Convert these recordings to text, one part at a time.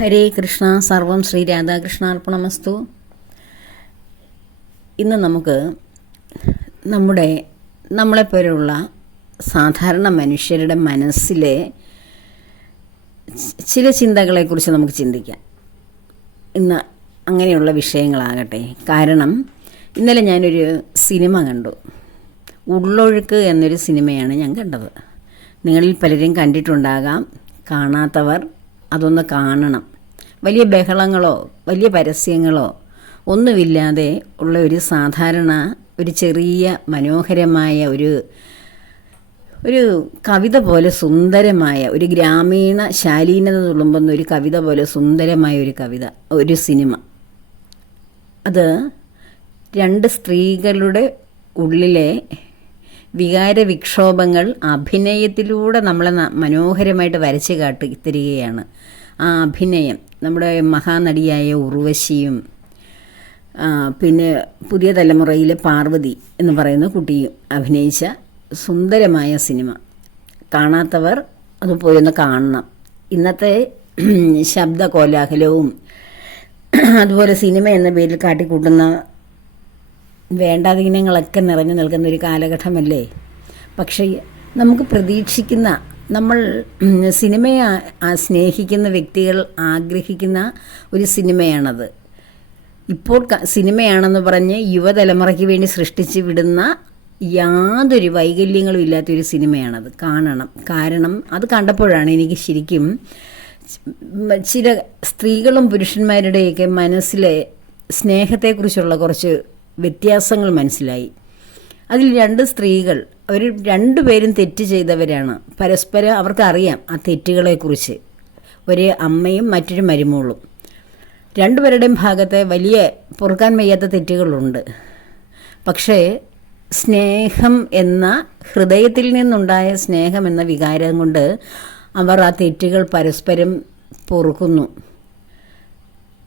ഹരേ കൃഷ്ണ. സർവം ശ്രീ രാധാകൃഷ്ണാർപ്പണമസ്തു. ഇന്ന് നമുക്ക് നമ്മളെപ്പോലുള്ള സാധാരണ മനുഷ്യരുടെ മനസ്സിലെ ചില ചിന്തകളെക്കുറിച്ച് നമുക്ക് ചിന്തിക്കാം. ഇന്ന് അങ്ങനെയുള്ള വിഷയങ്ങളാകട്ടെ. കാരണം ഇന്നലെ ഞാനൊരു സിനിമ കണ്ടു. ഉള്ളൊഴുക്ക് എന്നൊരു സിനിമയാണ് ഞാൻ കണ്ടത്. നിങ്ങളിൽ പലരും കണ്ടിട്ടുണ്ടാകാം. കാണാത്തവർ അതൊന്ന് കാണണം. വലിയ ബഹളങ്ങളോ വലിയ പരസ്യങ്ങളോ ഒന്നുമില്ലാതെ ഉള്ള ഒരു സാധാരണ ഒരു ചെറിയ മനോഹരമായ ഒരു കവിത പോലെ സുന്ദരമായ ഒരു ഗ്രാമീണ ശാലീനത തുളുമ്പുന്ന ഒരു കവിത പോലെ സുന്ദരമായ ഒരു സിനിമ. അത് രണ്ട് സ്ത്രീകളുടെ ഉള്ളിലെ വികാരവിക്ഷോഭങ്ങൾ അഭിനയത്തിലൂടെ നമ്മളെ മനോഹരമായിട്ട് വരച്ച് തരികയാണ്. ആ അഭിനയം നമ്മുടെ മഹാനടിയായ ഉർവശിയും പിന്നെ പുതിയ തലമുറയിലെ പാർവതി എന്ന് പറയുന്ന കുട്ടിയും അഭിനയിച്ച സുന്ദരമായ സിനിമ. കാണാത്തവർ അത് പോയൊന്ന് കാണണം. ഇന്നത്തെ ശബ്ദ കോലാഹലവും അതുപോലെ സിനിമ എന്ന പേരിൽ കാട്ടിക്കൂട്ടുന്ന വേണ്ടാതീനങ്ങളൊക്കെ നിറഞ്ഞു നിൽക്കുന്ന ഒരു കാലഘട്ടമല്ലേ. പക്ഷേ നമുക്ക് പ്രതീക്ഷിക്കുന്ന, നമ്മൾ സിനിമയെ സ്നേഹിക്കുന്ന വ്യക്തികൾ ആഗ്രഹിക്കുന്ന ഒരു സിനിമയാണത്. ഇപ്പോൾ സിനിമയാണെന്ന് പറഞ്ഞ് യുവതലമുറയ്ക്ക് വേണ്ടി സൃഷ്ടിച്ച് വിടുന്ന യാതൊരു വൈകല്യങ്ങളും ഇല്ലാത്തൊരു സിനിമയാണത്. കാണണം. കാരണം അത് കണ്ടപ്പോഴാണ് എനിക്ക് ശരിക്കും ചില സ്ത്രീകളും പുരുഷന്മാരുടെയൊക്കെ മനസ്സിലെ സ്നേഹത്തെക്കുറിച്ചുള്ള കുറച്ച് വ്യത്യാസങ്ങൾ മനസ്സിലായി. അതിൽ രണ്ട് സ്ത്രീകൾ, അവർ രണ്ടുപേരും തെറ്റ് ചെയ്തവരാണ്. പരസ്പരം അവർക്കറിയാം ആ തെറ്റുകളെക്കുറിച്ച്. ഒരു അമ്മയും മറ്റൊരു മരുമോളും. രണ്ടുപേരുടെയും ഭാഗത്തെ വലിയ പൊറുക്കാൻ വയ്യാത്ത തെറ്റുകളുണ്ട്. പക്ഷേ സ്നേഹം എന്ന, ഹൃദയത്തിൽ നിന്നുണ്ടായ സ്നേഹം എന്ന വികാരം കൊണ്ട് അവർ ആ തെറ്റുകൾ പരസ്പരം പൊറുക്കുന്നു.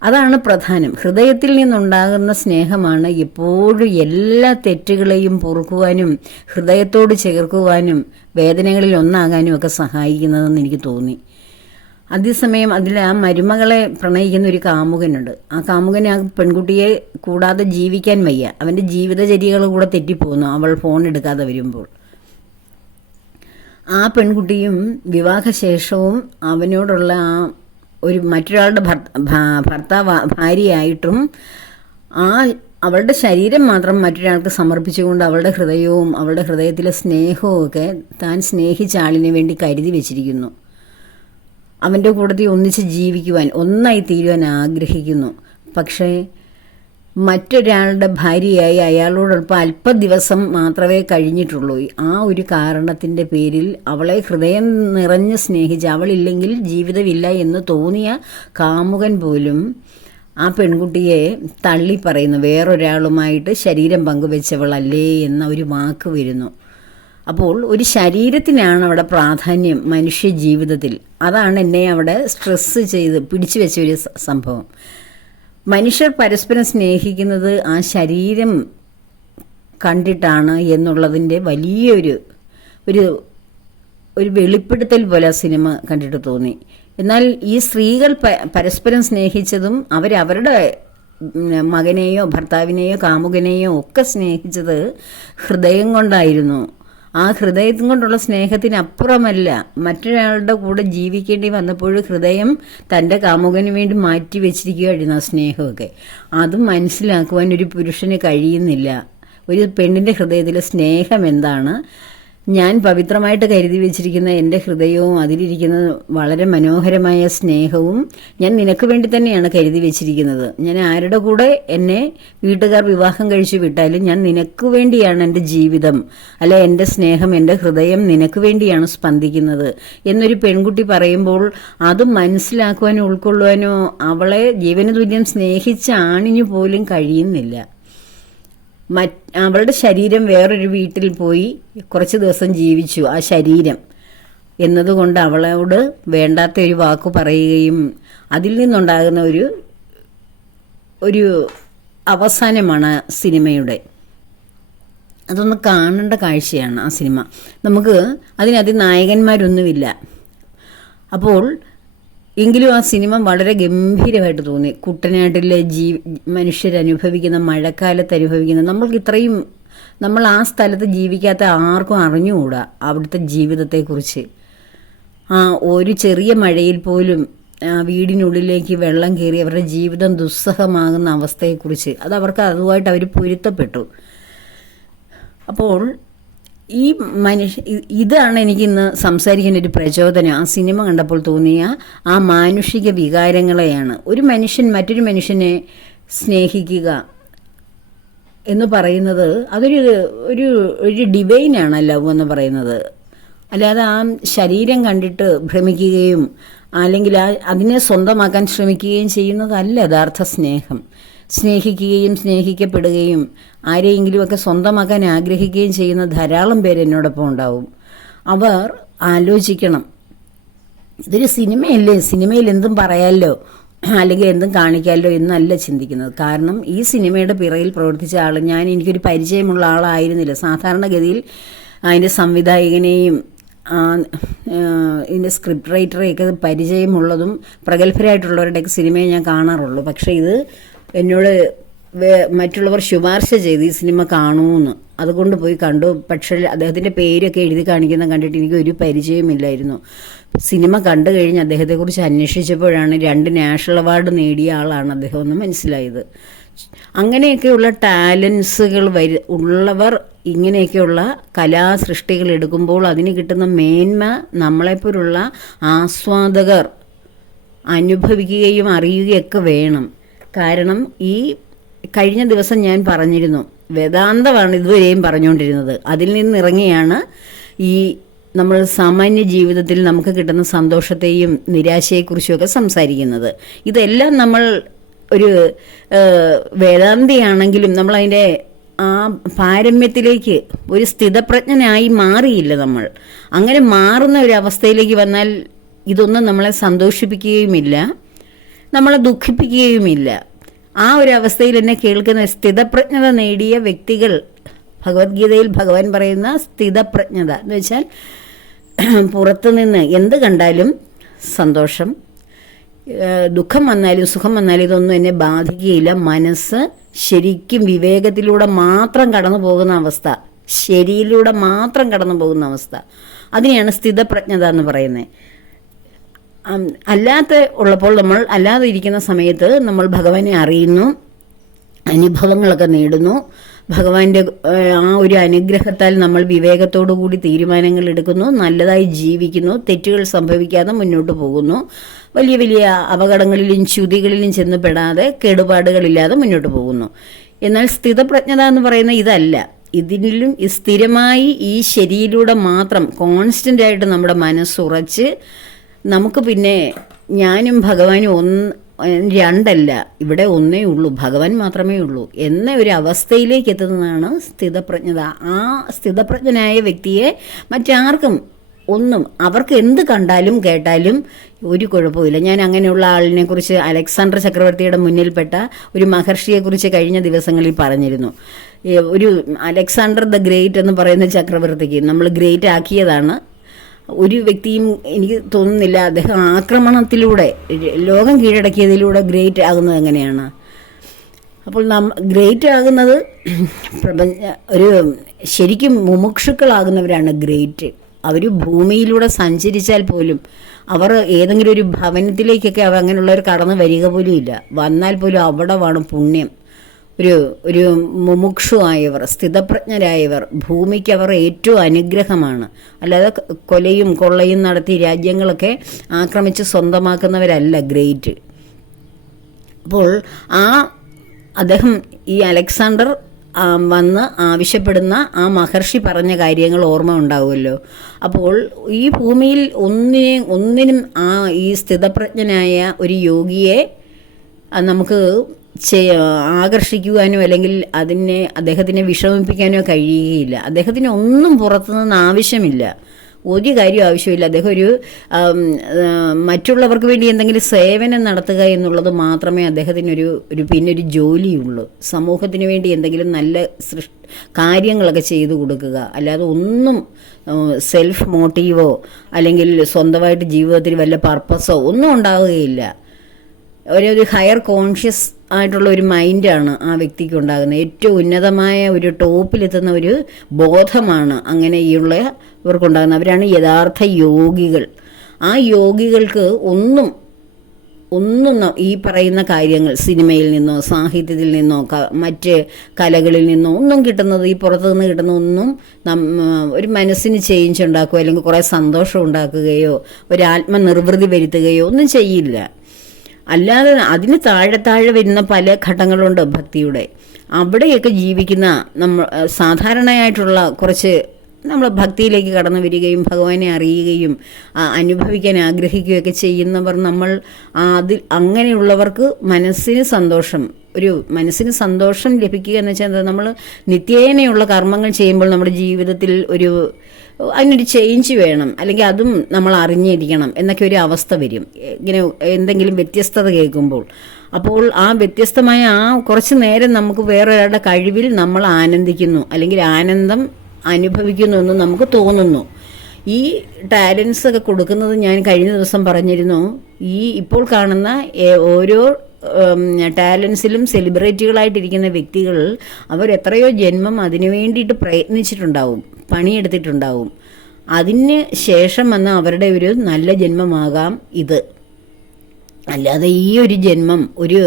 അതാണ് പ്രധാനം. ഹൃദയത്തിൽ നിന്നുണ്ടാകുന്ന സ്നേഹമാണ് എപ്പോഴും എല്ലാ തെറ്റുകളെയും പൊറുക്കുവാനും ഹൃദയത്തോട് ചേർക്കുവാനും വേദനകളിൽ ഒന്നാകാനും ഒക്കെ സഹായിക്കുന്നതെന്ന് എനിക്ക് തോന്നി. അതേസമയം അതിൽ ആ മരുമകളെ പ്രണയിക്കുന്ന ഒരു കാമുകനുണ്ട്. ആ കാമുകന് ആ പെൺകുട്ടിയെ കൂടാതെ ജീവിക്കാൻ വയ്യ. അവൻ്റെ ജീവിതചര്യകൾ കൂടെ തെറ്റിപ്പോകുന്നു അവൾ ഫോൺ എടുക്കാതെ വരുമ്പോൾ. ആ പെൺകുട്ടിയും വിവാഹശേഷവും അവനോടുള്ള ആ ഒരു മറ്റൊരാളുടെ ഭാര്യയായിട്ടും അവളുടെ ശരീരം മാത്രം മറ്റൊരാൾക്ക് സമർപ്പിച്ചുകൊണ്ട് അവളുടെ ഹൃദയവും അവളുടെ ഹൃദയത്തിലെ സ്നേഹവും ഒക്കെ താൻ സ്നേഹിച്ച ആളിന് വേണ്ടി കരുതി വെച്ചിരിക്കുന്നു. അവൻ്റെ കൂടത്തിൽ ഒന്നിച്ച് ജീവിക്കുവാൻ, ഒന്നായി തീരുവാൻ ആഗ്രഹിക്കുന്നു. പക്ഷേ മറ്റൊരാളുടെ ഭാര്യയായി അയാളോടൊപ്പം അല്പ ദിവസം മാത്രമേ കഴിഞ്ഞിട്ടുള്ളൂ. ആ ഒരു കാരണത്തിൻ്റെ പേരിൽ അവളെ ഹൃദയം നിറഞ്ഞ് സ്നേഹിച്ച് അവളില്ലെങ്കിൽ ജീവിതമില്ല എന്ന് തോന്നിയ കാമുകൻ പോലും ആ പെൺകുട്ടിയെ തള്ളി പറയുന്നു. വേറൊരാളുമായിട്ട് ശരീരം പങ്കുവെച്ചവളല്ലേ എന്ന ഒരു വാക്ക് വരുന്നു. അപ്പോൾ ഒരു ശരീരത്തിനാണ് അവിടെ പ്രാധാന്യം മനുഷ്യ ജീവിതത്തിൽ. അതാണ് എന്നെ അവിടെ സ്ട്രെസ് ചെയ്ത് പിടിച്ചു വെച്ച ഒരു സംഭവം. മനുഷ്യർ പരസ്പരം സ്നേഹിക്കുന്നത് ആ ശരീരം കണ്ടിട്ടാണ് എന്നുള്ളതിൻ്റെ വലിയൊരു വെളിപ്പെടുത്തൽ പോലെ സിനിമ കണ്ടിട്ട് തോന്നി. എന്നാൽ ഈ സ്ത്രീകൾ പരസ്പരം സ്നേഹിച്ചതും അവരവരുടെ മകനെയോ ഭർത്താവിനെയോ കാമുകനെയോ ഒക്കെ സ്നേഹിച്ചത് ഹൃദയം കൊണ്ടായിരുന്നു. ആ ഹൃദയത്തിൽ കൊണ്ടുള്ള സ്നേഹത്തിനപ്പുറമല്ല. മറ്റൊരാളുടെ കൂടെ ജീവിക്കേണ്ടി വന്നപ്പോഴും ഹൃദയം തൻ്റെ കാമുകന് വേണ്ടി മാറ്റി വെച്ചിരിക്കുകയായിരുന്നു ആ സ്നേഹമൊക്കെ. അത് മനസ്സിലാക്കുവാൻ ഒരു പുരുഷന് കഴിയുന്നില്ല. ഒരു പെണ്ണിൻ്റെ ഹൃദയത്തിലെ സ്നേഹം എന്താണ്, ഞാൻ പവിത്രമായിട്ട് കരുതി വെച്ചിരിക്കുന്ന എൻ്റെ ഹൃദയവും അതിലിരിക്കുന്ന വളരെ മനോഹരമായ സ്നേഹവും ഞാൻ നിനക്ക് വേണ്ടി തന്നെയാണ് കരുതി വെച്ചിരിക്കുന്നത്. ഞാൻ ആരുടെ കൂടെ എന്നെ വീട്ടുകാർ വിവാഹം കഴിച്ചു വിട്ടാലും ഞാൻ നിനക്ക് വേണ്ടിയാണ് എൻ്റെ ജീവിതം, അല്ല എൻ്റെ സ്നേഹം, എൻ്റെ ഹൃദയം നിനക്ക് വേണ്ടിയാണ് സ്പന്ദിക്കുന്നത് എന്നൊരു പെൺകുട്ടി പറയുമ്പോൾ അത് മനസ്സിലാക്കുവാനോ ഉൾക്കൊള്ളുവാനോ അവളെ ജീവന തുല്യം സ്നേഹിച്ച ആണിനു പോലും കഴിയുന്നില്ല. അവളുടെ ശരീരം വേറൊരു വീട്ടിൽ പോയി കുറച്ച് ദിവസം ജീവിച്ചു ആ ശരീരം എന്നതുകൊണ്ട് അവളോട് വേണ്ടാത്ത ഒരു വാക്ക് പറയുകയും അതിൽ നിന്നുണ്ടാകുന്ന ഒരു അവസാനമാണ് സിനിമയുടെ. അതൊന്ന് കാണേണ്ട കാഴ്ചയാണ് ആ സിനിമ. നമുക്ക് അതിനകത്ത് നായകന്മാരൊന്നുമില്ല. അപ്പോൾ എങ്കിലും ആ സിനിമ വളരെ ഗംഭീരമായിട്ട് തോന്നി. കുട്ടനാട്ടിലെ മനുഷ്യരനുഭവിക്കുന്ന, മഴക്കാലത്ത് അനുഭവിക്കുന്ന, നമ്മൾ ആ സ്ഥലത്ത് ജീവിക്കാത്ത ആർക്കും അറിഞ്ഞുകൂടാ അവിടുത്തെ ജീവിതത്തെക്കുറിച്ച്. ഒരു ചെറിയ മഴയിൽ പോലും വീടിനുള്ളിലേക്ക് വെള്ളം കയറി അവരുടെ ജീവിതം ദുസ്സഹമാകുന്ന അവസ്ഥയെക്കുറിച്ച് അതുമായിട്ട് അവർ പൊരുത്തപ്പെട്ടു. അപ്പോൾ ഈ ഇതാണ് എനിക്കിന്ന് സംസാരിക്കാൻ ഒരു പ്രചോദനം. ആ സിനിമ കണ്ടപ്പോൾ തോന്നിയ ആ മാനുഷിക വികാരങ്ങളെയാണ്. ഒരു മനുഷ്യൻ മറ്റൊരു മനുഷ്യനെ സ്നേഹിക്കുക എന്ന് പറയുന്നത് ഒരു ഡിവൈനാണ് ലവ് എന്ന് പറയുന്നത്. അല്ലാതെ ആ ശരീരം കണ്ടിട്ട് ഭ്രമിക്കുകയും അല്ലെങ്കിൽ അതിനെ സ്വന്തമാക്കാൻ ശ്രമിക്കുകയും ചെയ്യുന്നതല്ല യഥാർത്ഥ സ്നേഹം. സ്നേഹിക്കുകയും സ്നേഹിക്കപ്പെടുകയും ആരെയെങ്കിലുമൊക്കെ സ്വന്തമാക്കാൻ ആഗ്രഹിക്കുകയും ചെയ്യുന്ന ധാരാളം പേര് എന്നോടൊപ്പം ഉണ്ടാവും. അവർ ആലോചിക്കണം, ഇതൊരു സിനിമയല്ലേ, സിനിമയിൽ എന്തും പറയാമല്ലോ അല്ലെങ്കിൽ എന്തും കാണിക്കാമല്ലോ എന്നല്ല ചിന്തിക്കുന്നത്. കാരണം ഈ സിനിമയുടെ പിറകിൽ പ്രവർത്തിച്ച ആൾ എനിക്കൊരു പരിചയമുള്ള ആളായിരുന്നില്ല. സാധാരണഗതിയിൽ അതിൻ്റെ സംവിധായകനെയും ഇതിൻ്റെ സ്ക്രിപ്റ്റ് റൈറ്ററെയൊക്കെ പരിചയമുള്ളതും പ്രഗത്ഭരായിട്ടുള്ളവരുടെയൊക്കെ സിനിമയെ ഞാൻ കാണാറുള്ളൂ. പക്ഷേ ഇത് എന്നോട് മറ്റുള്ളവർ ശുപാർശ ചെയ്ത് ഈ സിനിമ കാണുമെന്ന്, അതുകൊണ്ട് പോയി കണ്ടു. പക്ഷേ അദ്ദേഹത്തിൻ്റെ പേരൊക്കെ എഴുതി കാണിക്കുന്ന കണ്ടിട്ട് എനിക്ക് ഒരു പരിചയമില്ലായിരുന്നു. സിനിമ കണ്ടു കഴിഞ്ഞ് അദ്ദേഹത്തെക്കുറിച്ച് അന്വേഷിച്ചപ്പോഴാണ് 2 നാഷണൽ അവാർഡ് നേടിയ ആളാണ് അദ്ദേഹം എന്ന് മനസ്സിലായത്. അങ്ങനെയൊക്കെയുള്ള ടാലൻസുകൾ ഉള്ളവർ ഇങ്ങനെയൊക്കെയുള്ള കലാസൃഷ്ടികൾ എടുക്കുമ്പോൾ അതിന് കിട്ടുന്ന മേന്മ നമ്മളെപ്പോലുള്ള ആസ്വാദകർ അനുഭവിക്കുകയും അറിയുകയൊക്കെ വേണം. കാരണം ഈ കഴിഞ്ഞ ദിവസം ഞാൻ പറഞ്ഞിരുന്നു, വേദാന്തമാണ് ഇതുവരെയും പറഞ്ഞുകൊണ്ടിരുന്നത്. അതിൽ നിന്നിറങ്ങിയാണ് ഈ നമ്മൾ സാമാന്യ ജീവിതത്തിൽ നമുക്ക് കിട്ടുന്ന സന്തോഷത്തെയും നിരാശയെക്കുറിച്ചുമൊക്കെ സംസാരിക്കുന്നത്. ഇതെല്ലാം നമ്മൾ ഒരു വേദാന്തിയാണെങ്കിലും നമ്മളതിൻ്റെ ആ പാരമ്യത്തിലേക്ക് ഒരു സ്ഥിതപ്രജ്ഞനായി മാറിയില്ല നമ്മൾ. അങ്ങനെ മാറുന്ന ഒരു അവസ്ഥയിലേക്ക് വന്നാൽ ഇതൊന്നും നമ്മളെ സന്തോഷിപ്പിക്കുകയുമില്ല, നമ്മളെ ദുഃഖിപ്പിക്കുകയുമില്ല. ആ ഒരു അവസ്ഥയിൽ എന്നെ കേൾക്കുന്ന സ്ഥിതപ്രജ്ഞത നേടിയ വ്യക്തികൾ, ഭഗവത്ഗീതയിൽ ഭഗവാൻ പറയുന്ന സ്ഥിതപ്രജ്ഞത എന്ന് വെച്ചാൽ പുറത്തുനിന്ന് എന്ത് കണ്ടാലും സന്തോഷം, ദുഃഖം വന്നാലും സുഖം വന്നാലും ഇതൊന്നും എന്നെ ബാധിക്കുകയില്ല. മനസ്സ് ശരിക്കും വിവേകത്തിലൂടെ മാത്രം കടന്നു പോകുന്ന അവസ്ഥ, ശരിയിലൂടെ മാത്രം കടന്നു പോകുന്ന അവസ്ഥ, അതിനെയാണ് സ്ഥിതപ്രജ്ഞത എന്ന് പറയുന്നത്. അല്ലാതെ ഇരിക്കുന്ന സമയത്ത് നമ്മൾ ഭഗവാനെ അറിയുന്നു, അനുഭവങ്ങളൊക്കെ നേടുന്നു. ഭഗവാന്റെ ആ ഒരു അനുഗ്രഹത്താൽ നമ്മൾ വിവേകത്തോടു കൂടി തീരുമാനങ്ങൾ എടുക്കുന്നു, നല്ലതായി ജീവിക്കുന്നു, തെറ്റുകൾ സംഭവിക്കാതെ മുന്നോട്ട് പോകുന്നു, വലിയ വലിയ അപകടങ്ങളിലും ച്യുതികളിലും ചെന്ന് പെടാതെ കേടുപാടുകളില്ലാതെ മുന്നോട്ട് പോകുന്നു. എന്നാൽ സ്ഥിതപ്രജ്ഞത എന്ന് പറയുന്ന ഇതല്ല. ഇതിലും സ്ഥിരമായി ഈ ശരിയിലൂടെ മാത്രം കോൺസ്റ്റന്റ് ആയിട്ട് നമ്മുടെ മനസ്സുറച്ച് നമുക്ക് പിന്നെ ഞാനും ഭഗവാനും രണ്ടല്ല, ഇവിടെ ഒന്നേ ഉള്ളൂ, ഭഗവാൻ മാത്രമേ ഉള്ളൂ എന്ന ഒരു അവസ്ഥയിലേക്ക് എത്തുന്നതാണ് സ്ഥിതപ്രജ്ഞത. ആ സ്ഥിതപ്രജ്ഞനായ വ്യക്തിയെ മറ്റാർക്കും അവർക്ക് എന്ത് കണ്ടാലും കേട്ടാലും ഒരു കുഴപ്പമില്ല. ഞാൻ അങ്ങനെയുള്ള ആളിനെ കുറിച്ച് അലക്സാണ്ടർ ചക്രവർത്തിയുടെ മുന്നിൽപ്പെട്ട ഒരു മഹർഷിയെക്കുറിച്ച് കഴിഞ്ഞ ദിവസങ്ങളിൽ പറഞ്ഞിരുന്നു. ഒരു അലക്സാണ്ടർ ദ ഗ്രേറ്റ് എന്ന് പറയുന്ന ചക്രവർത്തിക്ക് നമ്മൾ ഗ്രേറ്റ് ആക്കിയതാണ്. ഒരു വ്യക്തിയും എനിക്ക് തോന്നുന്നില്ല അദ്ദേഹം ആക്രമണത്തിലൂടെ ലോകം കീഴടക്കിയതിലൂടെ ഗ്രേറ്റ് ആകുന്നത് എങ്ങനെയാണ്. അപ്പോൾ ഗ്രേറ്റ് ആകുന്നത് ശരിക്കും മുമുക്ഷുക്കളാകുന്നവരാണ് ഗ്രേറ്റ്. അവർ ഭൂമിയിലൂടെ സഞ്ചരിച്ചാൽ പോലും അവർ ഏതെങ്കിലും ഒരു ഭവനത്തിലേക്കൊക്കെ അങ്ങനെയുള്ളവർ കടന്നു വരിക പോലും ഇല്ല. വന്നാൽ പോലും അവിടെ വേണം പുണ്യം. ഒരു മുമുക്ഷുവായവർ, സ്ഥിതപ്രജ്ഞരായവർ, ഭൂമിക്ക് അവർ ഏറ്റവും അനുഗ്രഹമാണ്. അല്ലാതെ കൊലയും കൊള്ളയും നടത്തി രാജ്യങ്ങളൊക്കെ ആക്രമിച്ച് സ്വന്തമാക്കുന്നവരല്ല ഗ്രേറ്റ്. അപ്പോൾ അദ്ദേഹം ഈ അലക്സാണ്ടർ വന്ന് ആവശ്യപ്പെടുന്ന ആ മഹർഷി പറഞ്ഞ കാര്യങ്ങൾ ഓർമ്മ ഉണ്ടാവുമല്ലോ. അപ്പോൾ ഈ ഭൂമിയിൽ ഒന്നിനും ഈ സ്ഥിതപ്രജ്ഞനായ ഒരു യോഗിയെ നമുക്ക് ആകർഷിക്കുവാനോ അല്ലെങ്കിൽ അദ്ദേഹത്തിനെ വിഷമിപ്പിക്കാനോ കഴിയുകയില്ല. അദ്ദേഹത്തിന് ഒന്നും പുറത്തുനിന്ന് ആവശ്യമില്ല. ഒരു കാര്യം ആവശ്യമില്ല. അദ്ദേഹം ഒരു മറ്റുള്ളവർക്ക് വേണ്ടി എന്തെങ്കിലും സേവനം നടത്തുക എന്നുള്ളത് മാത്രമേ അദ്ദേഹത്തിനൊരു പിന്നൊരു ജോലിയുള്ളൂ. സമൂഹത്തിന് വേണ്ടി എന്തെങ്കിലും നല്ല കാര്യങ്ങളൊക്കെ ചെയ്തു കൊടുക്കുക, അല്ലാതെ ഒന്നും സെൽഫ് മോട്ടീവോ അല്ലെങ്കിൽ സ്വന്തമായിട്ട് ജീവിതത്തിൽ വല്ല പർപ്പസോ ഒന്നും ഉണ്ടാവുകയില്ല. ഒരു ഹയർ കോൺഷ്യസ് ആയിട്ടുള്ള ഒരു മൈൻഡാണ് ആ വ്യക്തിക്ക് ഉണ്ടാകുന്നത്. ഏറ്റവും ഉന്നതമായ ഒരു ടോപ്പിലെത്തുന്ന ഒരു ബോധമാണ് അങ്ങനെയുള്ളവർക്കുണ്ടാകുന്നത്. അവരാണ് യഥാർത്ഥ യോഗികൾ. ആ യോഗികൾക്ക് ഒന്നും ഈ പറയുന്ന കാര്യങ്ങൾ സിനിമയിൽ നിന്നോ സാഹിത്യത്തിൽ നിന്നോ മറ്റ് കലകളിൽ നിന്നോ ഒന്നും കിട്ടുന്നത്, ഈ പുറത്തുനിന്ന് കിട്ടുന്ന ഒന്നും ഒരു മനസ്സിന് ചേഞ്ച് ഉണ്ടാക്കുകയോ അല്ലെങ്കിൽ കുറേ സന്തോഷം ഉണ്ടാക്കുകയോ ഒരു ആത്മനിർവൃതി വരുത്തുകയോ ഒന്നും ചെയ്യില്ല. അല്ലാതെ അതിന് താഴെ വരുന്ന പല ഘട്ടങ്ങളുണ്ട് ഭക്തിയുടെ. അവിടെയൊക്കെ ജീവിക്കുന്ന സാധാരണയായിട്ടുള്ള കുറച്ച് നമ്മൾ ഭക്തിയിലേക്ക് കടന്നു വരികയും ഭഗവാനെ അറിയുകയും അനുഭവിക്കാൻ ആഗ്രഹിക്കുകയൊക്കെ ചെയ്യുന്നവർ, അങ്ങനെയുള്ളവർക്ക് മനസ്സിന് സന്തോഷം ലഭിക്കുക എന്ന് വെച്ചാൽ നമ്മൾ നിത്യേനയുള്ള കർമ്മങ്ങൾ ചെയ്യുമ്പോൾ നമ്മുടെ ജീവിതത്തിൽ അതിനൊരു ചേഞ്ച് വേണം, അല്ലെങ്കിൽ അതും നമ്മൾ അറിഞ്ഞിരിക്കണം എന്നൊക്കെ ഒരു അവസ്ഥ വരും ഇങ്ങനെ എന്തെങ്കിലും വ്യത്യസ്തത കേൾക്കുമ്പോൾ. അപ്പോൾ ആ വ്യത്യസ്തമായ കുറച്ച് നേരം നമുക്ക് വേറൊരാളുടെ കഴിവിൽ നമ്മൾ ആനന്ദിക്കുന്നു, അല്ലെങ്കിൽ ആനന്ദം അനുഭവിക്കുന്നു എന്ന് നമുക്ക് തോന്നുന്നു. ഈ ടാലൻസ് ഒക്കെ കൊടുക്കുന്നത് ഞാൻ കഴിഞ്ഞ ദിവസം പറഞ്ഞിരുന്നു. ഇപ്പോൾ കാണുന്ന ഓരോ ടാലൻസിലും സെലിബ്രിറ്റികളായിട്ടിരിക്കുന്ന വ്യക്തികൾ അവരെത്രയോ ജന്മം അതിനു വേണ്ടിയിട്ട് പ്രയത്നിച്ചിട്ടുണ്ടാവും, പണിയെടുത്തിട്ടുണ്ടാവും. അതിന് ശേഷം വന്ന അവരുടെ ഒരു നല്ല ജന്മമാകാം ഇത്. അല്ലാതെ ഈ ഒരു ജന്മം ഒരു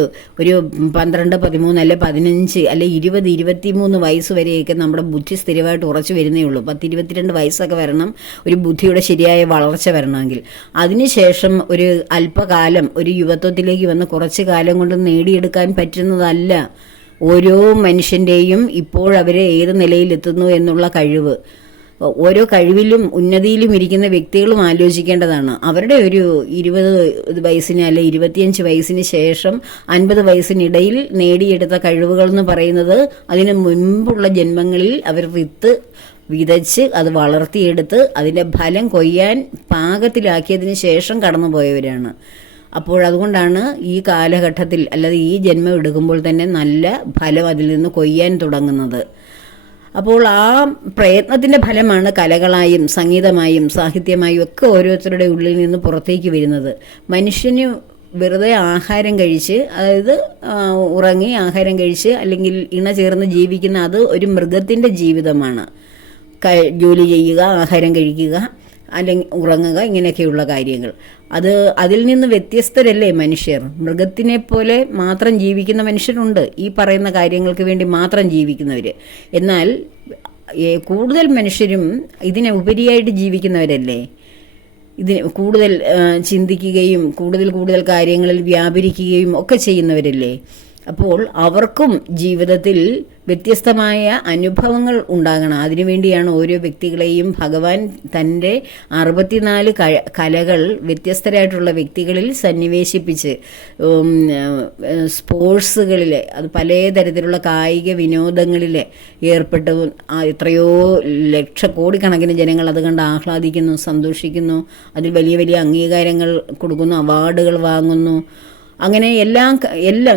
12, 13 അല്ലെ 15 അല്ലെ 20, 23 വയസ്സ് വരെയൊക്കെ നമ്മുടെ ബുദ്ധി സ്ഥിരമായിട്ട് ഉറച്ചു വരുന്നേ ഉള്ളൂ. 10, 22 വയസ്സൊക്കെ വരണം ഒരു ബുദ്ധിയുടെ ശരിയായ വളർച്ച വരണമെങ്കിൽ. അതിനുശേഷം ഒരു അല്പകാലം ഒരു യുവത്വത്തിലേക്ക് വന്ന് കുറച്ച് കാലം കൊണ്ട് നേടിയെടുക്കാൻ പറ്റുന്നതല്ല ഓരോ മനുഷ്യൻ്റെയും ഇപ്പോഴവരെ ഏത് നിലയിലെത്തുന്നു എന്നുള്ള കഴിവ്. ഓരോ കഴിവിലും ഉന്നതിയിലും ഇരിക്കുന്ന വ്യക്തികളും ആലോചിക്കേണ്ടതാണ്. അവരുടെ ഒരു 20 വയസ്സിന് അല്ലെ 25 വയസ്സിന് ശേഷം 50 വയസ്സിനിടയിൽ നേടിയെടുത്ത കഴിവുകൾ എന്ന് പറയുന്നത് അതിന് മുൻപുള്ള ജന്മങ്ങളിൽ അവർ വിതച്ച് അത് വളർത്തിയെടുത്ത് അതിൻ്റെ ഫലം കൊയ്യാൻ പാകത്തിലാക്കിയതിന് ശേഷം കടന്നുപോയവരാണ്. അപ്പോൾ അതുകൊണ്ടാണ് ഈ കാലഘട്ടത്തിൽ, അല്ലാതെ ഈ ജന്മം എടുക്കുമ്പോൾ തന്നെ നല്ല ഫലം അതിൽ നിന്ന് കൊയ്യാൻ തുടങ്ങുന്നത്. അപ്പോൾ ആ പ്രയത്നത്തിൻ്റെ ഫലമാണ് കലകളായും സംഗീതമായും സാഹിത്യമായും ഒക്കെ ഓരോരുത്തരുടെ ഉള്ളിൽ നിന്ന് പുറത്തേക്ക് വരുന്നത്. മനുഷ്യന് വെറുതെ ആഹാരം കഴിച്ച്, അതായത് ഉറങ്ങി ആഹാരം കഴിച്ച് അല്ലെങ്കിൽ ഇണ ചേർന്ന് ജീവിക്കുന്ന അത് ഒരു മൃഗത്തിൻ്റെ ജീവിതമാണ്. ജോലി ചെയ്യുക, ആഹാരം കഴിക്കുക, അല്ലെങ്കിൽ ഉറങ്ങുക, ഇങ്ങനെയൊക്കെയുള്ള കാര്യങ്ങൾ. അതിൽ നിന്ന് വ്യത്യസ്തരല്ലേ മനുഷ്യർ? മൃഗത്തിനെ പോലെ മാത്രം ജീവിക്കുന്ന മനുഷ്യരുണ്ട്, ഈ പറയുന്ന കാര്യങ്ങൾക്ക് വേണ്ടി മാത്രം ജീവിക്കുന്നവർ. എന്നാൽ കൂടുതൽ മനുഷ്യരും ഇതിനെ ഉപരിയായിട്ട് ജീവിക്കുന്നവരല്ലേ, ഇതിന് കൂടുതൽ ചിന്തിക്കുകയും കൂടുതൽ കാര്യങ്ങളിൽ വ്യാപരിക്കുകയും ഒക്കെ ചെയ്യുന്നവരല്ലേ. അപ്പോൾ അവർക്കും ജീവിതത്തിൽ വ്യത്യസ്തമായ അനുഭവങ്ങൾ ഉണ്ടാകണം. അതിനുവേണ്ടിയാണ് ഓരോ വ്യക്തികളെയും ഭഗവാൻ തൻ്റെ 64 കലകൾ വ്യത്യസ്തരായിട്ടുള്ള വ്യക്തികളിൽ സന്നിവേശിപ്പിച്ച് സ്പോർട്സുകളിൽ, അത് പലതരത്തിലുള്ള കായിക വിനോദങ്ങളിൽ ഏർപ്പെട്ട് എത്രയോ ലക്ഷക്കോടിക്കണക്കിന് ജനങ്ങൾ അത് കണ്ട് ആഹ്ലാദിക്കുന്നു, സന്തോഷിക്കുന്നു, അതിൽ വലിയ വലിയ അംഗീകാരങ്ങൾ കൊടുക്കുന്നു, അവാർഡുകൾ വാങ്ങുന്നു. അങ്ങനെ എല്ലാം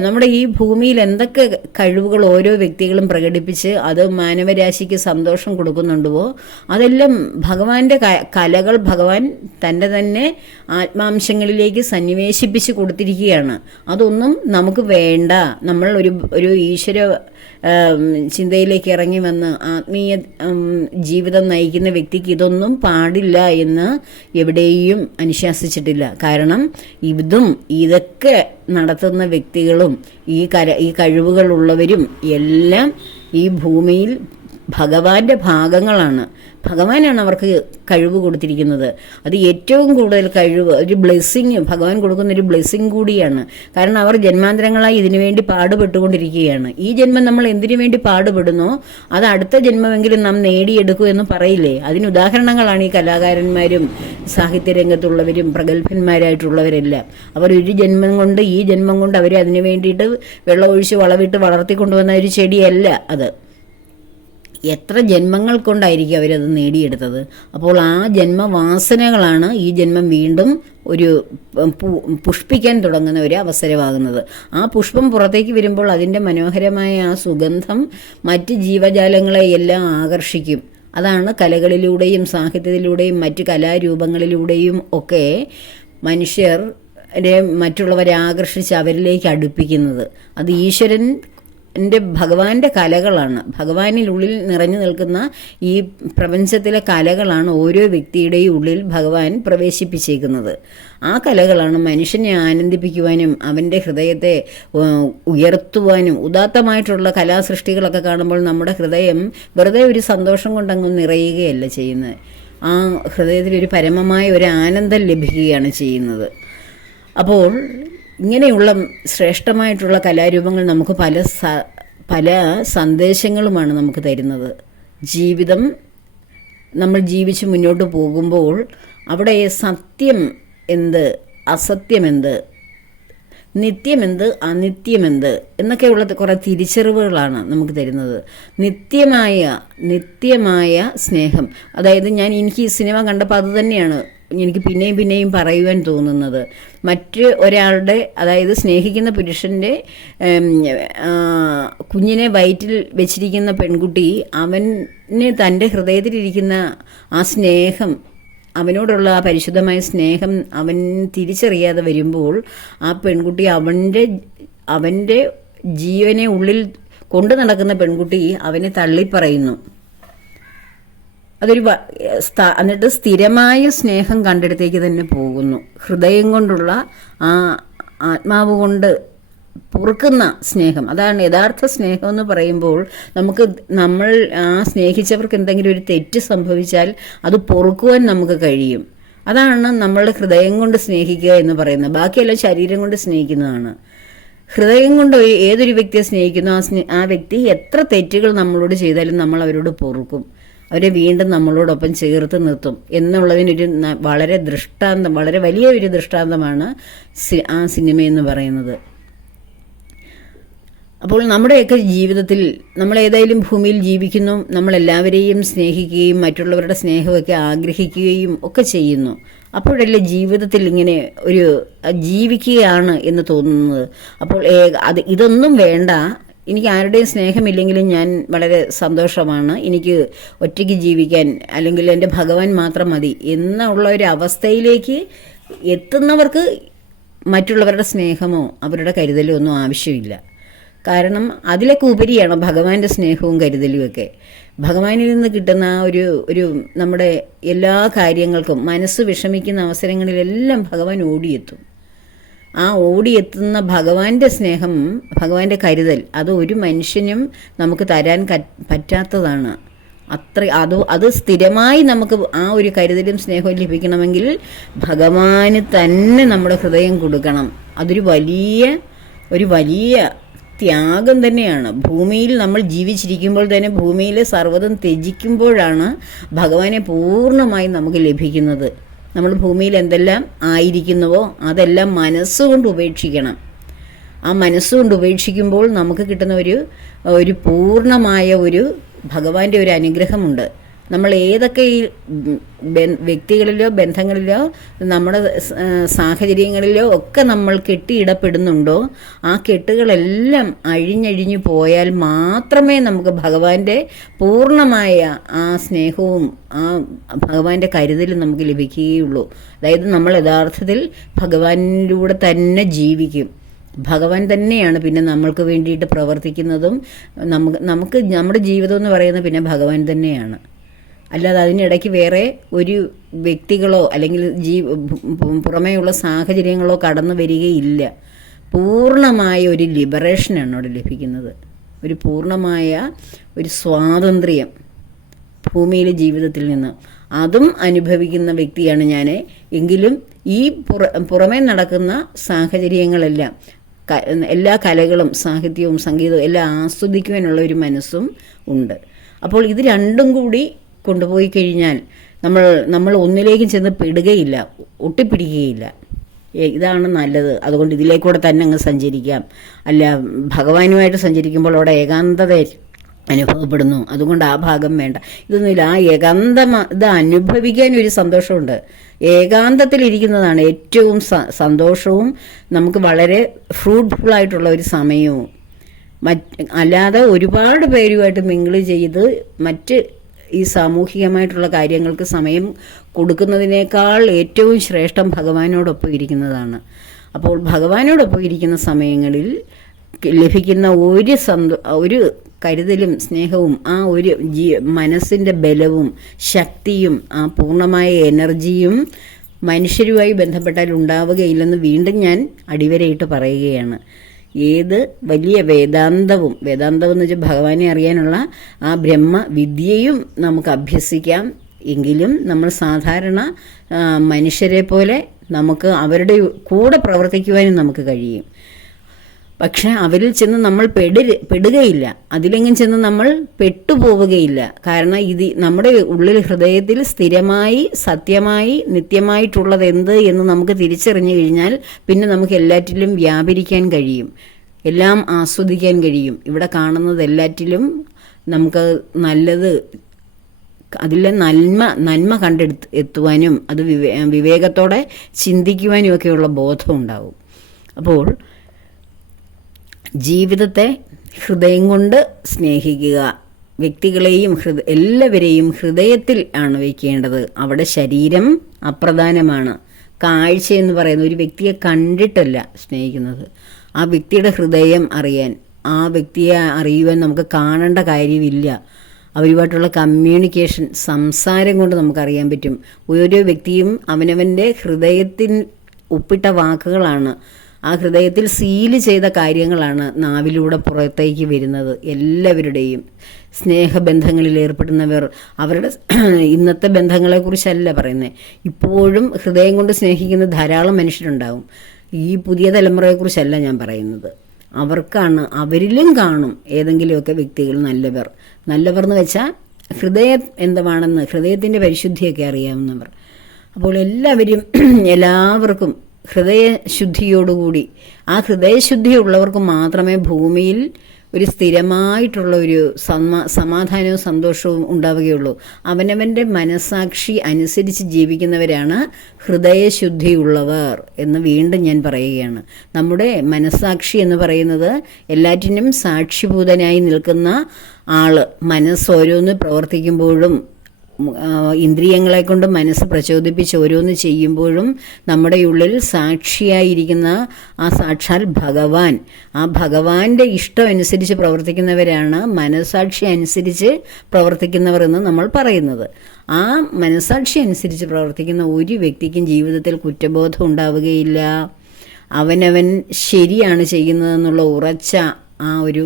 നമ്മുടെ ഈ ഭൂമിയിൽ എന്തൊക്കെ കഴിവുകൾ ഓരോ വ്യക്തികളും പ്രകടിപ്പിച്ച് അത് മാനവരാശിക്ക് സന്തോഷം കൊടുക്കുന്നുണ്ടോ അതെല്ലാം ഭഗവാന്റെ കലകൾ ഭഗവാൻ തൻ്റെ തന്നെ ആത്മാംശങ്ങളിലേക്ക് സന്നിവേശിപ്പിച്ച് കൊടുത്തിരിക്കുകയാണ്. അതൊന്നും നമുക്ക് വേണ്ട. നമ്മൾ ഒരു ഈശ്വര ചിന്തയിലേക്ക് ഇറങ്ങി വന്ന് ആത്മീയ ജീവിതം നയിക്കുന്ന വ്യക്തിക്ക് ഇതൊന്നും പാടില്ല എന്ന് എവിടെയും അനുശാസിച്ചിട്ടില്ല. കാരണം ഇതൊക്കെ നടത്തുന്ന വ്യക്തികളും ഈ കഴിവുകളുള്ളവരും എല്ലാം ഈ ഭൂമിയിൽ ഭഗവാന്റെ ഭാഗങ്ങളാണ്. ഭഗവാനാണ് അവർക്ക് കഴിവ് കൊടുത്തിരിക്കുന്നത്. അത് ഏറ്റവും കൂടുതൽ കഴിവ്, ഒരു ബ്ലെസ്സിങ്, ഭഗവാൻ കൊടുക്കുന്ന ഒരു ബ്ലെസ്സിങ് കൂടിയാണ്. കാരണം അവർ ജന്മാന്തരങ്ങളായി ഇതിനു വേണ്ടി പാടുപെട്ടുകൊണ്ടിരിക്കുകയാണ്. ഈ ജന്മം നമ്മൾ എന്തിനു വേണ്ടി പാടുപെടുന്നോ അത് അടുത്ത ജന്മമെങ്കിലും നാം നേടിയെടുക്കൂ എന്ന് പറയില്ലേ. അതിന് ഉദാഹരണങ്ങളാണ് ഈ കലാകാരന്മാരും സാഹിത്യരംഗത്തുള്ളവരും പ്രഗത്ഭന്മാരായിട്ടുള്ളവരെല്ലാം. അവർ ഒരു ജന്മം കൊണ്ട് ഈ ജന്മം കൊണ്ട് അവർ അതിനു വേണ്ടിയിട്ട് വെള്ളമൊഴിച്ച് വളവിട്ട് വളർത്തിക്കൊണ്ടുവന്ന ഒരു ചെടിയല്ല അത്. എത്ര ജന്മങ്ങൾ കൊണ്ടായിരിക്കും അവരത് നേടിയെടുത്തത്. അപ്പോൾ ആ ജന്മവാസനകളാണ് ഈ ജന്മം വീണ്ടും ഒരു പുഷ്പിക്കാൻ തുടങ്ങുന്ന ഒരു അവസരമാകുന്നത്. ആ പുഷ്പം പുറത്തേക്ക് വരുമ്പോൾ അതിൻ്റെ മനോഹരമായ ആ സുഗന്ധം മറ്റ് ജീവജാലങ്ങളെ എല്ലാം ആകർഷിക്കും. അതാണ് കലകളിലൂടെയും സാഹിത്യത്തിലൂടെയും മറ്റ് കലാരൂപങ്ങളിലൂടെയും ഒക്കെ മനുഷ്യർ മറ്റുള്ളവരെ ആകർഷിച്ച് അവരിലേക്ക് അടുപ്പിക്കുന്നത്. അത് ഭഗവാന്റെ കലകളാണ്. ഭഗവാനിനുള്ളിൽ നിറഞ്ഞു നിൽക്കുന്ന ഈ പ്രപഞ്ചത്തിലെ കലകളാണ് ഓരോ വ്യക്തിയുടെയും ഉള്ളിൽ ഭഗവാൻ പ്രവേശിപ്പിച്ചേക്കുന്നത്. ആ കലകളാണ് മനുഷ്യനെ ആനന്ദിപ്പിക്കുവാനും അവൻ്റെ ഹൃദയത്തെ ഉയർത്തുവാനും. ഉദാത്തമായിട്ടുള്ള കലാസൃഷ്ടികളൊക്കെ കാണുമ്പോൾ നമ്മുടെ ഹൃദയം വെറുതെ ഒരു സന്തോഷം കൊണ്ടങ്ങ് നിറയുകയല്ല ചെയ്യുന്നത്. ആ ഹൃദയത്തിലൊരു പരമമായ ഒരു ആനന്ദം ലഭിക്കുകയാണ് ചെയ്യുന്നത്. അപ്പോൾ ഇങ്ങനെയുള്ള ശ്രേഷ്ഠമായിട്ടുള്ള കലാരൂപങ്ങൾ നമുക്ക് പല സന്ദേശങ്ങളുമാണ് നമുക്ക് തരുന്നത്. ജീവിതം നമ്മൾ ജീവിച്ച് മുന്നോട്ട് പോകുമ്പോൾ അവിടെ സത്യം എന്ത്, അസത്യമെന്ത്, നിത്യമെന്ത്, അനിത്യമെന്ത് എന്നൊക്കെയുള്ള കുറേ തിരിച്ചറിവുകളാണ് നമുക്ക് തരുന്നത്. നിത്യമായ സ്നേഹം, അതായത് എനിക്ക് ഈ സിനിമ കണ്ടപ്പോൾ അത് തന്നെയാണ് എനിക്ക് പിന്നെയും പറയുവാൻ തോന്നുന്നത്. മറ്റ് ഒരാളുടെ, അതായത് സ്നേഹിക്കുന്ന പുരുഷൻ്റെ കുഞ്ഞിനെ വയറ്റിൽ വെച്ചിരിക്കുന്ന പെൺകുട്ടി അവന് തൻ്റെ ഹൃദയത്തിലിരിക്കുന്ന ആ സ്നേഹം, അവനോടുള്ള ആ പരിശുദ്ധമായ സ്നേഹം അവൻ തിരിച്ചറിയാതെ വരുമ്പോൾ ആ പെൺകുട്ടി അവൻ്റെ ജീവനെ ഉള്ളിൽ കൊണ്ടു നടക്കുന്ന പെൺകുട്ടി അവനെ തള്ളിപ്പറയുന്നു. എന്നിട്ട് സ്ഥിരമായ സ്നേഹം കണ്ടിടത്തേക്ക് തന്നെ പോകുന്നു. ഹൃദയം കൊണ്ടുള്ള ആ ആത്മാവ് കൊണ്ട് പൊറുക്കുന്ന സ്നേഹം, അതാണ് യഥാർത്ഥ സ്നേഹം എന്ന് പറയുമ്പോൾ നമ്മൾ ആ സ്നേഹിച്ചവർക്ക് എന്തെങ്കിലും ഒരു തെറ്റ് സംഭവിച്ചാൽ അത് പൊറുക്കുവാൻ നമുക്ക് കഴിയും. അതാണ് നമ്മളുടെ ഹൃദയം കൊണ്ട് സ്നേഹിക്കുക എന്ന് പറയുന്നത്. ബാക്കിയെല്ലാം ശരീരം കൊണ്ട് സ്നേഹിക്കുന്നതാണ്. ഹൃദയം കൊണ്ട് ഏതൊരു വ്യക്തിയെ സ്നേഹിക്കുന്നു ആ വ്യക്തി എത്ര തെറ്റുകൾ നമ്മളോട് ചെയ്താലും നമ്മൾ അവരോട് പൊറുക്കും. അവരെ വീണ്ടും നമ്മളോടൊപ്പം ചേർത്ത് നിർത്തും എന്നുള്ളതിനൊരു വളരെ വലിയ ഒരു ദൃഷ്ടാന്തമാണ് ആ സിനിമയെന്ന് പറയുന്നത്. അപ്പോൾ നമ്മുടെയൊക്കെ ജീവിതത്തിൽ നമ്മൾ ഏതായാലും ഭൂമിയിൽ ജീവിക്കുന്നു, നമ്മളെല്ലാവരെയും സ്നേഹിക്കുകയും മറ്റുള്ളവരുടെ സ്നേഹമൊക്കെ ആഗ്രഹിക്കുകയും ഒക്കെ ചെയ്യുന്നു. അപ്പോഴല്ലേ ജീവിതത്തിൽ ഇങ്ങനെ ഒരു ജീവിക്കുകയാണ് എന്ന് തോന്നുന്നത്. അപ്പോൾ ഇതൊന്നും വേണ്ട, എനിക്ക് ആരുടെയും സ്നേഹമില്ലെങ്കിലും ഞാൻ വളരെ സന്തോഷമാണ്, എനിക്ക് ഒറ്റയ്ക്ക് ജീവിക്കാൻ, അല്ലെങ്കിൽ എൻ്റെ ഭഗവാൻ മാത്രം മതി എന്നുള്ള ഒരു അവസ്ഥയിലേക്ക് എത്തുന്നവർക്ക് മറ്റുള്ളവരുടെ സ്നേഹമോ അവരുടെ കരുതലോ ഒന്നും ആവശ്യമില്ല. കാരണം അതിലൊക്കെ ഉപരിയാണ് ഭഗവാന്റെ സ്നേഹവും കരുതലുമൊക്കെ. ഭഗവാനിൽ നിന്ന് കിട്ടുന്ന ഒരു നമ്മുടെ എല്ലാ കാര്യങ്ങൾക്കും മനസ്സ് വിഷമിക്കുന്ന അവസരങ്ങളിലെല്ലാം ഭഗവാൻ ഓടിയെത്തും. ആ ഓടിയെത്തുന്ന ഭഗവാന്റെ സ്നേഹം, ഭഗവാന്റെ കരുതൽ, അത് ഒരു മനുഷ്യനും നമുക്ക് തരാൻ പറ്റാത്തതാണ്. അത് സ്ഥിരമായി നമുക്ക് ആ ഒരു കരുതലും സ്നേഹവും ലഭിക്കണമെങ്കിൽ ഭഗവാന് തന്നെ നമ്മുടെ ഹൃദയം കൊടുക്കണം. അതൊരു വലിയ ത്യാഗം തന്നെയാണ്. ഭൂമിയിൽ നമ്മൾ ജീവിച്ചിരിക്കുമ്പോൾ തന്നെ ഭൂമിയിലെ സർവ്വതും ത്യജിക്കുമ്പോഴാണ് ഭഗവാനെ പൂർണ്ണമായും നമുക്ക് ലഭിക്കുന്നത്. നമ്മൾ ഭൂമിയിൽ എന്തെല്ലാം ആയിരിക്കുന്നുവോ അതെല്ലാം മനസ്സുകൊണ്ട് ഉപേക്ഷിക്കണം. ആ മനസ്സുകൊണ്ട് ഉപേക്ഷിക്കുമ്പോൾ നമുക്ക് കിട്ടുന്ന ഒരു പൂർണ്ണമായ ഭഗവാന്റെ ഒരു അനുഗ്രഹമുണ്ട്. നമ്മൾ ഏതൊക്കെ ഈ വ്യക്തികളിലോ ബന്ധങ്ങളിലോ നമ്മുടെ സാഹചര്യങ്ങളിലോ ഒക്കെ നമ്മൾ കെട്ടിയിടപ്പെടുന്നുണ്ടോ ആ കെട്ടുകളെല്ലാം അഴിഞ്ഞഴിഞ്ഞു പോയാൽ മാത്രമേ നമുക്ക് ഭഗവാന്റെ പൂർണ്ണമായ ആ സ്നേഹവും ആ ഭഗവാന്റെ കരുതലും നമുക്ക് ലഭിക്കുകയുള്ളൂ. അതായത് നമ്മൾ യഥാർത്ഥത്തിൽ ഭഗവാനിലൂടെ തന്നെ ജീവിക്കും. ഭഗവാൻ തന്നെയാണ് പിന്നെ നമ്മൾക്ക് വേണ്ടിയിട്ട് പ്രവർത്തിക്കുന്നതും. നമുക്ക് നമ്മുടെ ജീവിതം എന്ന് പറയുന്നത് പിന്നെ ഭഗവാൻ തന്നെയാണ്. അല്ലാതെ അതിനിടയ്ക്ക് വേറെ ഒരു വ്യക്തികളോ അല്ലെങ്കിൽ പുറമേയുള്ള സാഹചര്യങ്ങളോ കടന്നു വരികയില്ല. പൂർണ്ണമായ ഒരു ലിബറേഷനാണ് അവിടെ ലഭിക്കുന്നത്. ഒരു പൂർണ്ണമായ ഒരു സ്വാതന്ത്ര്യം ഭൂമിയിലെ ജീവിതത്തിൽ നിന്ന് അതും അനുഭവിക്കുന്ന വ്യക്തിയാണ് ഞാൻ. എങ്കിലും ഈ പുറമേ നടക്കുന്ന സാഹചര്യങ്ങളെല്ലാം, എല്ലാ കലകളും സാഹിത്യവും സംഗീതവും എല്ലാം ആസ്വദിക്കുവാനുള്ള ഒരു മനസ്സും ഉണ്ട്. അപ്പോൾ ഇത് രണ്ടും കൂടി കൊണ്ടുപോയി കഴിഞ്ഞാൽ നമ്മൾ ഒന്നിലേക്കും ചെന്ന് പെടുകയില്ല, ഒട്ടിപ്പിടിക്കുകയില്ല. ഇതാണ് നല്ലത്. അതുകൊണ്ട് ഇതിലേക്കൂടെ തന്നെ അങ്ങ് സഞ്ചരിക്കാം. അല്ല, ഭഗവാനുമായിട്ട് സഞ്ചരിക്കുമ്പോൾ അവിടെ അനുഭവപ്പെടുന്നു. അതുകൊണ്ട് ആ ഭാഗം വേണ്ട, ഇതൊന്നുമില്ല. ആ ഇത് അനുഭവിക്കാൻ ഒരു സന്തോഷമുണ്ട്. ഏകാന്തത്തിലിരിക്കുന്നതാണ് ഏറ്റവും സന്തോഷവും നമുക്ക് വളരെ ഫ്രൂട്ട്ഫുള്ളായിട്ടുള്ള ഒരു സമയവും. അല്ലാതെ ഒരുപാട് പേരുമായിട്ട് മിങ്കിൾ ചെയ്ത് മറ്റ് ഈ സാമൂഹികമായിട്ടുള്ള കാര്യങ്ങൾക്ക് സമയം കൊടുക്കുന്നതിനേക്കാൾ ഏറ്റവും ശ്രേഷ്ഠം ഭഗവാനോടൊപ്പം ഇരിക്കുന്നതാണ്. അപ്പോൾ ഭഗവാനോടൊപ്പം ഇരിക്കുന്ന സമയങ്ങളിൽ ലഭിക്കുന്ന ഒരു കരുതലും സ്നേഹവും ആ ഒരു മനസ്സിൻ്റെ ബലവും ശക്തിയും ആ പൂർണ്ണമായ എനർജിയും മനുഷ്യരുമായി ബന്ധപ്പെട്ടാൽ ഉണ്ടാവുകയില്ലെന്ന് വീണ്ടും ഞാൻ അടിവരയിട്ട് പറയുകയാണ്. ഏത് വലിയ വേദാന്തം എന്ന് വെച്ചാൽ ഭഗവാനെ അറിയാനുള്ള ആ ബ്രഹ്മവിദ്യയും നമുക്ക് അഭ്യസിക്കാം. എങ്കിലും നമ്മൾ സാധാരണ മനുഷ്യരെ പോലെ നമുക്ക് അവരുടെ കൂടെ പ്രവർത്തിക്കുവാനും നമുക്ക് കഴിയും. പക്ഷെ അവരിൽ ചെന്ന് നമ്മൾ പെടുകയില്ല, അതിലെങ്കിലും ചെന്ന് നമ്മൾ പെട്ടുപോവുകയില്ല. കാരണം ഇത് നമ്മുടെ ഉള്ളിൽ ഹൃദയത്തിൽ സ്ഥിരമായി സത്യമായി നിത്യമായിട്ടുള്ളത് എന്ത് എന്ന് നമുക്ക് തിരിച്ചറിഞ്ഞു കഴിഞ്ഞാൽ പിന്നെ നമുക്ക് എല്ലാറ്റിലും വ്യാപരിക്കാൻ കഴിയും, എല്ലാം ആസ്വദിക്കാൻ കഴിയും. ഇവിടെ കാണുന്നത് എല്ലാറ്റിലും നമുക്ക് നല്ലത്, അതിലെ നന്മ എത്തുവാനും അത് വിവേകത്തോടെ ചിന്തിക്കുവാനും ഒക്കെയുള്ള ബോധം ഉണ്ടാവും. അപ്പോൾ ജീവിതത്തെ ഹൃദയം കൊണ്ട് സ്നേഹിക്കുക. വ്യക്തികളെയും എല്ലാവരെയും ഹൃദയത്തിൽ ആണ് വയ്ക്കേണ്ടത്. അവിടെ ശരീരം അപ്രധാനമാണ്. കാഴ്ച എന്ന് പറയുന്ന ഒരു വ്യക്തിയെ കണ്ടിട്ടല്ല സ്നേഹിക്കുന്നത്, ആ വ്യക്തിയുടെ ഹൃദയം അറിയാൻ, ആ വ്യക്തിയെ അറിയുവാൻ നമുക്ക് കാണേണ്ട കാര്യമില്ല. അവരുമായിട്ടുള്ള കമ്മ്യൂണിക്കേഷൻ, സംസാരം കൊണ്ട് നമുക്കറിയാൻ പറ്റും. ഓരോ വ്യക്തിയും അവനവൻ്റെ ഹൃദയത്തിൽ ഒപ്പിട്ട വാക്കുകളാണ്, ആ ഹൃദയത്തിൽ സീല് ചെയ്ത കാര്യങ്ങളാണ് നാവിലൂടെ പുറത്തേക്ക് വരുന്നത്. എല്ലാവരുടെയും സ്നേഹബന്ധങ്ങളിൽ ഏർപ്പെടുന്നവർ, അവരുടെ ഇന്നത്തെ ബന്ധങ്ങളെക്കുറിച്ചല്ല പറയുന്നത്, ഇപ്പോഴും ഹൃദയം കൊണ്ട് സ്നേഹിക്കുന്ന ധാരാളം മനുഷ്യരുണ്ടാവും. ഈ പുതിയ തലമുറയെക്കുറിച്ചല്ല ഞാൻ പറയുന്നത്. അവരിലും കാണും ഏതെങ്കിലുമൊക്കെ വ്യക്തികൾ നല്ലവർ എന്ന് വെച്ചാൽ ഹൃദയം എന്താണെന്ന്, ഹൃദയത്തിൻ്റെ പരിശുദ്ധിയൊക്കെ അറിയാവുന്നവർ. അപ്പോൾ എല്ലാവർക്കും ഹൃദയശുദ്ധിയോടുകൂടി, ആ ഹൃദയശുദ്ധിയുള്ളവർക്ക് മാത്രമേ ഭൂമിയിൽ ഒരു സ്ഥിരമായിട്ടുള്ള ഒരു സമാധാനവും സന്തോഷവും ഉണ്ടാവുകയുള്ളൂ. അവനവൻ്റെ മനസ്സാക്ഷി അനുസരിച്ച് ജീവിക്കുന്നവരാണ് ഹൃദയശുദ്ധിയുള്ളവർ എന്ന് വീണ്ടും ഞാൻ പറയുകയാണ്. നമ്മുടെ മനസ്സാക്ഷി എന്ന് പറയുന്നത് എല്ലാറ്റിനും സാക്ഷിഭൂതനായി നിൽക്കുന്ന ആള്. മനസ്സോരോന്ന് പ്രവർത്തിക്കുമ്പോഴും ഇന്ദ്രിയങ്ങളെ കൊണ്ട് മനസ്സ് പ്രചോദിപ്പിച്ച് ഓരോന്ന് ചെയ്യുമ്പോഴും നമ്മുടെ ഉള്ളിൽ സാക്ഷിയായിരിക്കുന്ന ആ സാക്ഷാൽ ഭഗവാൻ, ആ ഭഗവാന്റെ ഇഷ്ടം അനുസരിച്ച് പ്രവർത്തിക്കുന്നവരാണ് മനസ്സാക്ഷി അനുസരിച്ച് പ്രവർത്തിക്കുന്നവർ എന്ന് നമ്മൾ പറയുന്നത്. ആ മനസ്സാക്ഷി അനുസരിച്ച് പ്രവർത്തിക്കുന്ന ഒരു വ്യക്തിക്കും ജീവിതത്തിൽ കുറ്റബോധം ഉണ്ടാവുകയില്ല. അവനവൻ ശരിയാണ് ചെയ്യുന്നതെന്നുള്ള ഉറച്ച ആ ഒരു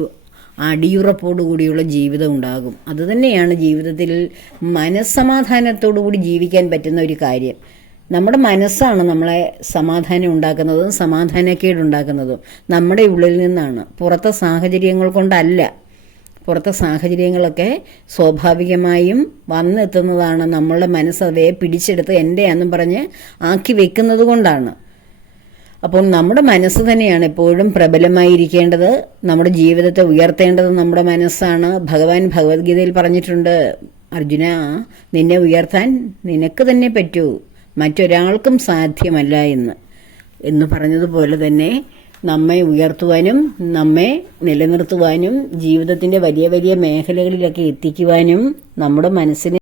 അടിയുറപ്പോടുകൂടിയുള്ള ജീവിതം ഉണ്ടാകും. അതുതന്നെയാണ് ജീവിതത്തിൽ മനസ്സമാധാനത്തോടുകൂടി ജീവിക്കാൻ പറ്റുന്ന ഒരു കാര്യം. നമ്മുടെ മനസ്സാണ് നമ്മളെ സമാധാനം ഉണ്ടാക്കുന്നതും സമാധാനക്കേടുണ്ടാക്കുന്നതും നമ്മുടെ ഉള്ളിൽ നിന്നാണ്, പുറത്തെ സാഹചര്യങ്ങൾ കൊണ്ടല്ല. പുറത്തെ സാഹചര്യങ്ങളൊക്കെ സ്വാഭാവികമായും വന്നെത്തുന്നതാണ്. നമ്മളുടെ മനസ്സ് അവയെ പിടിച്ചെടുത്ത് എൻ്റെയാണെന്നും പറഞ്ഞ് ആക്കി വെക്കുന്നത് കൊണ്ടാണ്. അപ്പോൾ നമ്മുടെ മനസ്സ് തന്നെയാണ് എപ്പോഴും പ്രബലമായിരിക്കേണ്ടത്. നമ്മുടെ ജീവിതത്തെ ഉയർത്തേണ്ടത് നമ്മുടെ മനസ്സാണ്. ഭഗവാൻ ഭഗവത്ഗീതയിൽ പറഞ്ഞിട്ടുണ്ട്, അർജുന, നിന്നെ ഉയർത്താൻ നിനക്ക് തന്നെ പറ്റൂ, മറ്റൊരാൾക്കും സാധ്യമല്ല എന്ന് പറഞ്ഞതുപോലെ തന്നെ നമ്മെ ഉയർത്തുവാനും നമ്മെ നിലനിർത്തുവാനും ജീവിതത്തിൻ്റെ വലിയ വലിയ മേഖലകളിലൊക്കെ എത്തിക്കുവാനും നമ്മുടെ മനസ്സിനെ